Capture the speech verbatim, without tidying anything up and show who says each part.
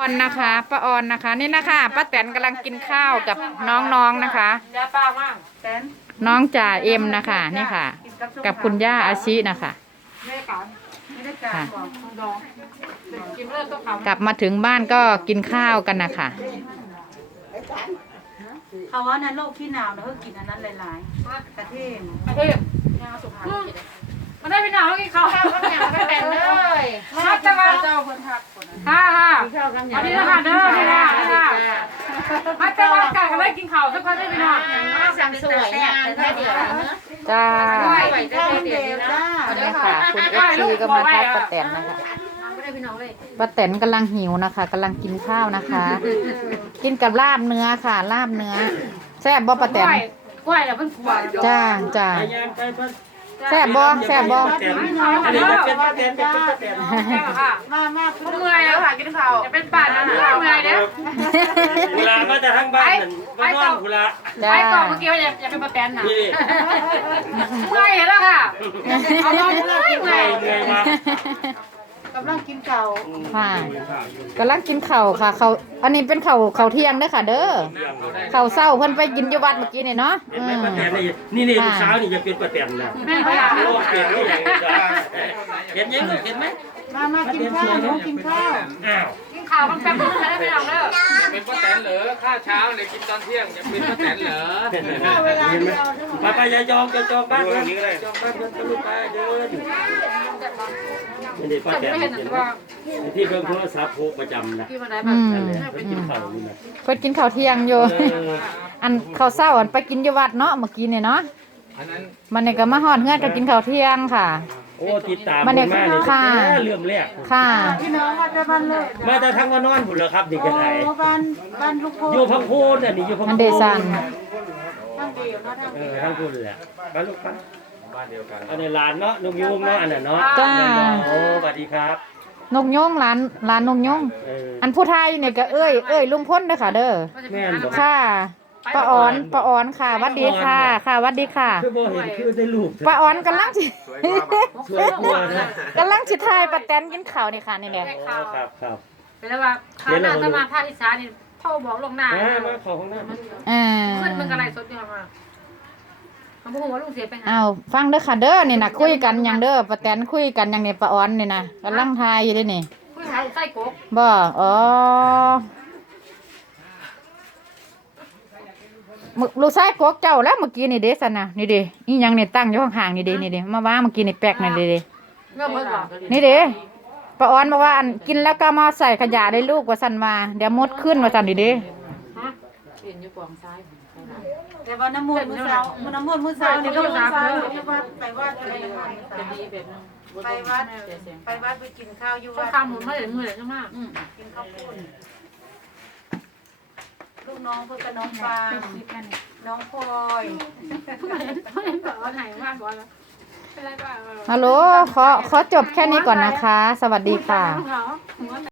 Speaker 1: ออนนะคะป้าออนนะคะนี่นะคะป้าแตนกำลังกินข้าวกับน้องๆนะคะน้องจ่าเอ็มนะคะนี่ค่ะกับคุณย่าอาชินะคะค่ะกลับมาถึงบ้านก็กินข้าวกันนะคะ
Speaker 2: เขาว่านั้นโรคที่หนาวแล้วก็กินอันนั้นหลายๆกระเทียมกระเทียมมันได้พี่น้องกินข้าวข้าวข้าวเหนียวกันแต่เลยมาจะมาเจ้าคนทักค่ะค่ะอันนี้นะคะเด้อนี่นะนี่นะมาจะมากันกันเลยกินข้าวสักคนได้พี่น้องสั่งสวยเนี่ยแค่เดียว
Speaker 1: จ้า
Speaker 2: ข้าวเดียวจ้า
Speaker 1: นี่ค่ะคุณเอฟซีก็มาทักป้าแตนนะคะป้าแตนกำลังหิวนะคะกำลังกินข้าวนะคะ กินกับลาบเนื้อค่ะลาบเนื้อแซ่บบ่ป้าแตน
Speaker 2: กล้วยแล้วเพิ่นกล้วย
Speaker 1: จ้าจ้าแซ่บบ่แซ่บบ่
Speaker 2: อันนี้เป็นป้าแตนเป็นป้าแตนค่ะมามาเมื่อยแล้วค่ะกินข้าวจะเป็นป่านนะเมื่อยเมื่อยเด้อ
Speaker 3: กุลามาจากทางบ้านมานอนกุลา
Speaker 2: ไปต่อเมื่อกี้อย่าอย่าเป็นป้าแตนนะเมื่อยแล้วค่ะเอานอนเมื่อยเมื่อยเมื่อยมากำลังกินข้าว
Speaker 1: ค่ะกำลังกินข้าวค่ะเขาอันนี้เป็นข้าวข้าวเที่ยงเด้อค่ะเด้อข้าวเช้าเพิ่นไปกินอยู่วัดเมื่อกี้นี่เนาะ
Speaker 3: นี่นี่ลูกสาวนี่จะเป็นป้าแตนนะเห็นยังเห็นไหม
Speaker 2: มามากินข้าวน้องกินข้าว
Speaker 3: อ้าว
Speaker 2: กินข้าวมันแป๊บนึงได้ไหมน้องเด้อ
Speaker 4: อย่าเป็นป้าแตนเหรอข้าวเช้าเลยกินตอนเที่ยงอย่าเป็นป้าแตนเหรอ
Speaker 2: เวลาเดียว
Speaker 3: มาไปยายจองจะจองบ้านเพื่อนจองบ้านเพื่อนก็ลูกไปเดินนี่ป้าแตนที่เพิ่งโทรศัพท์โทรประจำนะไปกินข้าวนี่นะ
Speaker 1: ไปกินข้าวเที่ยงอยู่อันข้าวเช้าอันไปกินอยู่วัดเนาะเมื่อกี้นี่เนาะมันนี่ก็มาฮอดเฮือนก็กินข้าวเที่ยงค่ะ
Speaker 3: โอ้ติดตามมาเนี่ยค่ะเรื่องแรก
Speaker 1: ค่ะ
Speaker 2: พี่น้องมาแต่บ้านเลย
Speaker 3: มาแต่ทั้งวันนอนผุนเหรอครับเด็กกันไหน
Speaker 2: บ้านบ้านลูกโป่ง
Speaker 3: อยู่พังโคนอันนี้อยู่พังโคน
Speaker 1: อันเดซัน
Speaker 2: ทั้งเดียวนะทั้ง
Speaker 3: เออทั้งคนแหละบ้านลูกบ้านบ้านเดียวกันอันนี้หลานเนาะนกยูงเนาะอันนั้นเนาะ
Speaker 1: จ้า
Speaker 3: โอ้สวัสดีครับ
Speaker 1: นกยงหลานหลานนกยงอันผู้ไทยเนี่ยก็เอ้ยเอ้ยลุงพ้นเด้อค่ะเด้อ
Speaker 3: แม่นบ่
Speaker 1: ค่ะป้าออนป้าออนค่ะวัดดีค่ะค่ะวัดดีค่ะ
Speaker 3: คือบ่เห็นคือได้รูป
Speaker 1: ป้าออนกำลังสิ
Speaker 3: สวยกว่านะ
Speaker 1: กำลังสิทายป้าแตนกินข้าวนี่ค่ะนี่แหละ
Speaker 3: ครับครับ
Speaker 2: เป็นแล้วว่าข้าวหน้าถ้ามาภาคอีสานนี่พ่อบอกลงหน้า
Speaker 3: มาขอของหน้า
Speaker 1: เออ
Speaker 2: ขึ้นมันกระไรสดอยู่ค่ะเขาบอกว่าลุงเสียไปหา
Speaker 1: อ้าวฟังเด้อค่ะเด้อนี่น่ะคุยกันหยังเด้อป้าแตนคุยกันหยังนี่ป้าออนนี่นะกำลังทายอยู่เด้นี่
Speaker 2: คุยหาไส้กบ
Speaker 1: บ่อ๋อลูกชายกกเจ้าแล้วเมื่อกี้นี่เด้สันนะนี่เด้อีหยังนี่ตั้งอยู่ห่างๆนี่เด้นี่เด้มาว่าเมื่อกี้นี่แปลกนี่เด้เด้นี่เด้ป้าออนบอกว่ากินแล้วก็มาใส่ขยะได้ลูกว่าสันมาเดี๋ยวมดขึ้นว่าสันนี่เด้
Speaker 2: แต่ว่าน้ำมันมือเช้าน้ำมันมือเช้าเนี่ยต้องไปวัดไปวัดไปวัดไปวัดไปกินข้าวอยู่วัดข้าวหมุนไม่ได้เมื่อยใช่ไหมกินข้าวปุ้นลูกน้องเพื่อนน้องฟางน้องพลอย
Speaker 1: ฮัลโหลขอขอจบแค่นี้ก่อนนะคะสวัสดีค่ะ